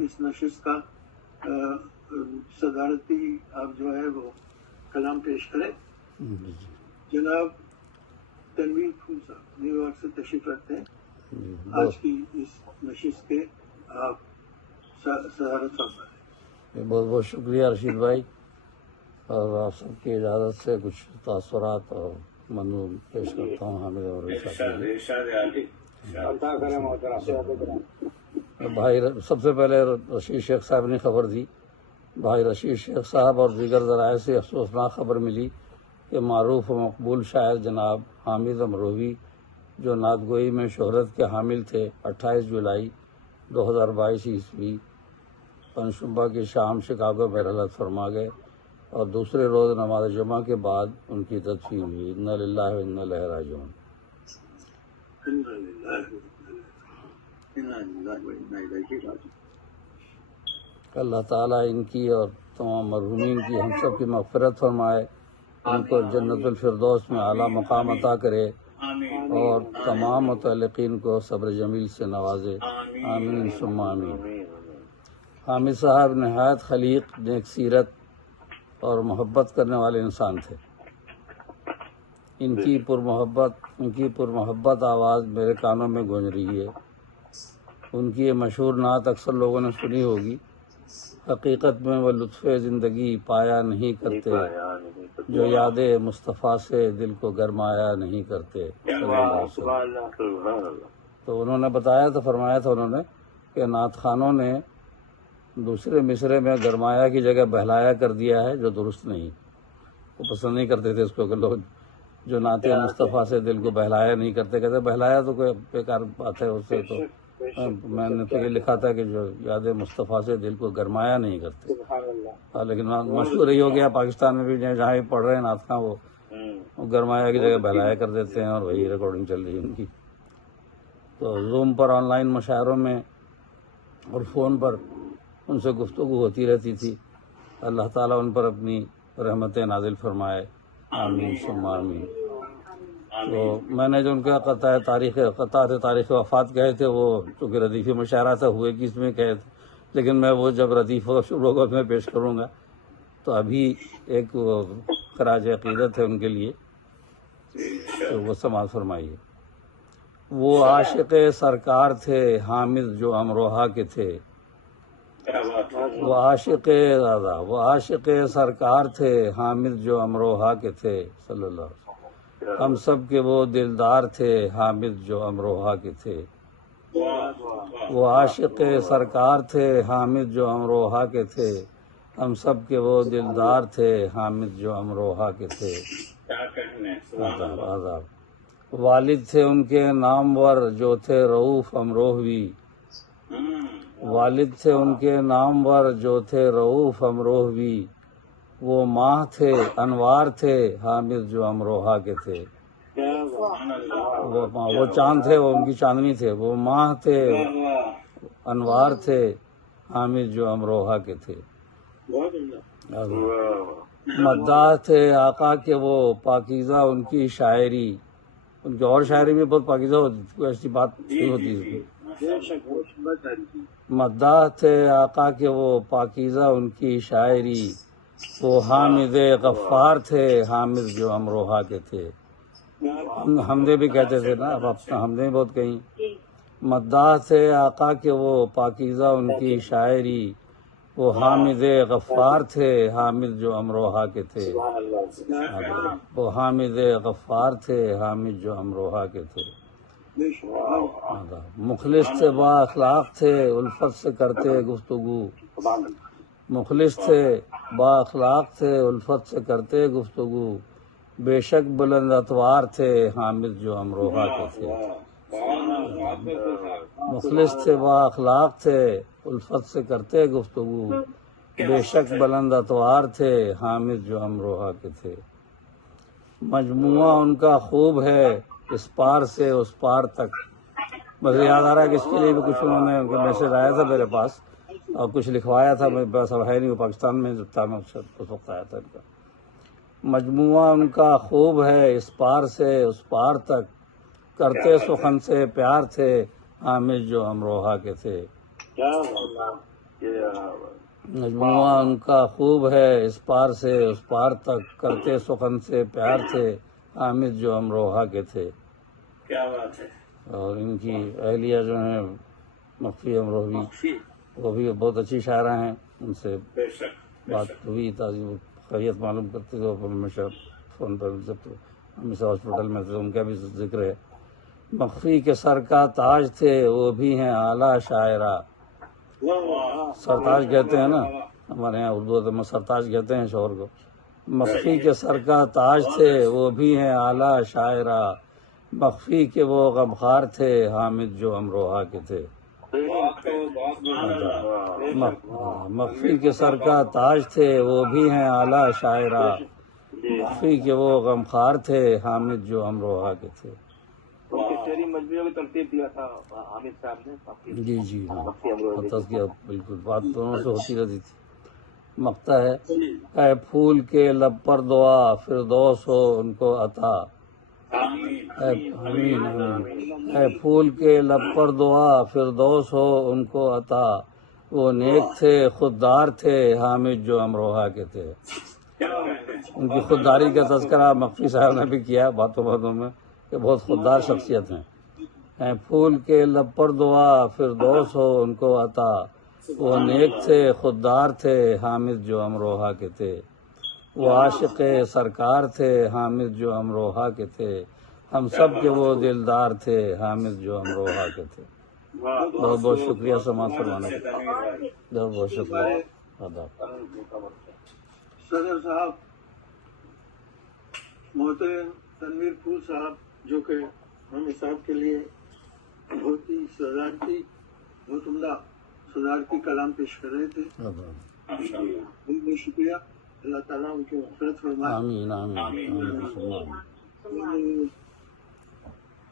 اس نشست کا صدارتی آپ جو ہے وہ کلام پیش کریں. جناب تنویر پھول صاحب نیو یارک سے تشریف رکھتے ہیں. آج کی اس نشست کے آپ صدارت فرمائیں. بہت بہت شکریہ رشید بھائی، اور آپ سب کی اجازت سے کچھ تاثرات اور مضمون پیش کرتا ہوں. حامد اور بھائی سب سے پہلے رشید شیخ صاحب نے خبر دی. بھائی رشید شیخ صاحب اور دیگر ذرائع سے افسوسناک خبر ملی کہ معروف و مقبول شاعر جناب حامد امروہی جو نعت گوئی میں شہرت کے حامل تھے، 28 جولائی 2022 عیسوی پنجشنبہ کی شام شکاگو میں رحلت فرما گئے، اور دوسرے روز نماز جمعہ کے بعد ان کی تدفین ہوئی. انا للہ و انا الیہ راجعون. اللہ تعالیٰ ان کی اور تمام مرحومین کی ہم سب کی مغفرت فرمائے، ان کو جنت الفردوس میں اعلیٰ مقام عطا کرے، اور تمام متعلقین کو صبر جمیل سے نوازے. آمین ثم آمین. حامد صاحب نہایت خلیق، نیک سیرت اور محبت کرنے والے انسان تھے. ان کی پرمحبت آواز میرے کانوں میں گونج رہی ہے. ان کی یہ مشہور نعت اکثر لوگوں نے سنی ہوگی. حقیقت میں وہ لطف زندگی پایا نہیں کرتے جو یاد مصطفیٰ سے دل کو گرمایا نہیں کرتے. تو انہوں نے بتایا تھا، فرمایا تھا انہوں نے کہ نعت خوانوں نے دوسرے مصرے میں گرمایا کی جگہ بہلایا کر دیا ہے، جو درست نہیں. وہ پسند نہیں کرتے تھے اس کو کہ لوگ جو نعت مصطفیٰ سے دل کو بہلایا نہیں کرتے. کہتے بہلایا تو کوئی بیکار بات ہے، اس سے تو میں نے تو یہ لکھا تھا کہ جو یاد مصطفیٰ سے دل کو گرمایا نہیں کرتے. لیکن مشہور ہی ہو گیا پاکستان میں بھی، جہاں بھی پڑھ رہے ہیں نعت خواں وہ گرمایا کی جگہ بہلایا کر دیتے ہیں، اور وہی ریکارڈنگ چل رہی ہے ان کی. تو زوم پر آن لائن مشاعروں میں اور فون پر ان سے گفتگو ہوتی رہتی تھی. اللہ تعالیٰ ان پر اپنی رحمتیں نازل فرمائے. آمین ثم آمین. تو میں نے جو ان کا قطع تاریخ وفات کہے تھے، وہ چونکہ ردیفی مشاعرہ تھا، ہوئے کہ اس میں کہے تھے، لیکن میں وہ جب ردیف شروع میں پیش کروں گا تو ابھی ایک خراج عقیدت ہے ان کے لیے، تو وہ سماعت فرمائیے. وہ عاشق سرکار تھے حامد جو امروہہ کے تھے. وہ عاشق سرکار تھے حامد جو امروہہ کے تھے. صلی اللہ علیہ وسلم. ہم سب کے وہ دلدار تھے حامد جو امروہہ کے تھے. وہ عاشق سرکار تھے حامد جو امروہہ کے تھے. ہم سب کے وہ دلدار تھے حامد جو امروہہ کے تھے. آداب. والد تھے ان کے نامور جو تھے رؤوف امروہوی. والد تھے ان کے نامور جو تھے رؤوف امروہوی. وہ ماہ تھے انوار تھے حامد جو امروہہ کے تھے. وہ چاند تھے، وہ ان کی چاندنی تھے. وہ ماہ تھے انوار تھے حامد جو امروہہ کے تھے. مداح تھے آقا کے وہ پاکیزہ ان کی شاعری. ان کی اور شاعری بھی بہت پاکیزہ ہوتی، کوئی ایسی بات نہیں ہوتی اس میں. مداح تھے آقا کے وہ پاکیزہ ان کی شاعری. وہ حامد غفار تھے حامد جو امروہہ کے تھے. حمدے بھی کہتے تھے نا، اب اپنا حمدے بھی بہت کہیں. مداح تھے آقا کے وہ پاکیزہ ان کی شاعری. وہ حامد غفار تھے حامد جو امروہہ کے تھے. وہ حامد غفار تھے حامد جو امروہہ کے تھے. مخلص تھے با اخلاق تھے الفت سے کرتے گفتگو. مخلص تھے با اخلاق تھے الفت سے کرتے گفتگو. بے شک بلند اتوار تھے حامد جو امروہہ کے تھے. مخلص تھے با اخلاق تھے الفت سے کرتے گفتگو. بے شک بلند اتوار تھے حامد جو امروہہ کے تھے. مجموعہ ان کا خوب ہے اس پار سے اس پار تک. مجھے یاد آ رہا ہے کہ اس کے لیے بھی کچھ انہوں نے میسج آیا تھا میرے پاس، اور کچھ لکھوایا تھا. میرے پاس اب ہے نہیں، وہ پاکستان میں جب تھا میں اس وقت آیا تھا ان کا. مجموعہ ان کا خوب ہے اس پار سے اس پار تک. کرتے سخن سے پیار تھے حامد جو امروہہ کے تھے. مجموعہ ان کا خوب ہے، اس پار سے اس پار تک کرتے سخن سے پیار سے حامد جو امروہہ کے تھے. کیا بات ہے. اور ان کی اہلیہ جو ہیں مخفی امروہی، وہ بھی بہت اچھی شاعرہ ہیں. ان سے بے شک بات ہوئی، تعزیب خیریت معلوم کرتے تھے. ہمیشہ فون پر جب ہمیشہ ہاسپٹل میں تھے، ان کا بھی ذکر ہے. مخفی کے سر کا تاج تھے، وہ بھی ہیں اعلیٰ شاعرہ. سرتاج کہتے ہیں نا ہمارے یہاں اردو میں، سرتاج کہتے ہیں شوہر کو. مخفی کے سر کا تاج تھے، وہ بھی ہیں اعلیٰ شاعرہ. مخفی کے وہ غمخوار تھے، حامد جو امروہہ کے تھے. مخفی کے سر کا تاج تھے، وہ بھی ہیں اعلیٰ شاعرہ. مخفی کے وہ غمخوار تھے، حامد جو امروہہ کے تھے. شعری مجموعے کو ترتیب دیا تھا حامد صاحب نے. جی جی ہاں، تذکیہ بالکل بات دونوں سے ہوتی رہتی تھی. مقطع ہے: اے پھول کے لب پر دعا، فردوس ہو ان کو عطا. آمین آمین. اے پھول کے لب پر دعا، فردوس ہو ان کو عطا. وہ نیک تھے، خوددار تھے، حامد جو امروہہ کے تھے. ان کی خودداری کا تذکرہ مخفی صاحب نے بھی کیا باتوں باتوں میں کہ بہت خوددار شخصیت ہیں. اے پھول کے لب پر دعا، فردوس ہو ان کو عطا. وہ نیک تھے، خوددار تھے، حامد جو امروہہ کے تھے. وہ عاشق سرکار تھے، حامد جو امروہہ کے تھے. ہم سب کے وہ دلدار تھے، حامد جو امروہہ کے تھے. بہت بہت شکریہ سماعت فرمانے کا. بہت بہت شکریہ. آداب. صدر صاحب محترم تنویر پھول صاحب، جو کہ ہمیں صاحب کے لیے بہت ہی صدارتی، بہت عمدہ صدارتی کلام پیش کر رہے تھے. آداب. بہت بہت شکریہ. اللہ تعالیٰ ان کی مغفرت فرمائے. آمین آمین آمین.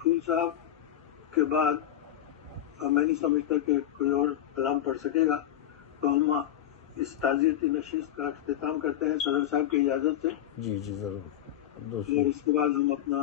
پھول صاحب کے بعد میں نہیں سمجھتا کہ کوئی اور کلام پڑھ سکے گا، تو ہم اس تعزیتی نشست کا اختتام کرتے ہیں صدر صاحب کی اجازت سے. جی جی ضرور. اور اس کے بعد ہم اپنا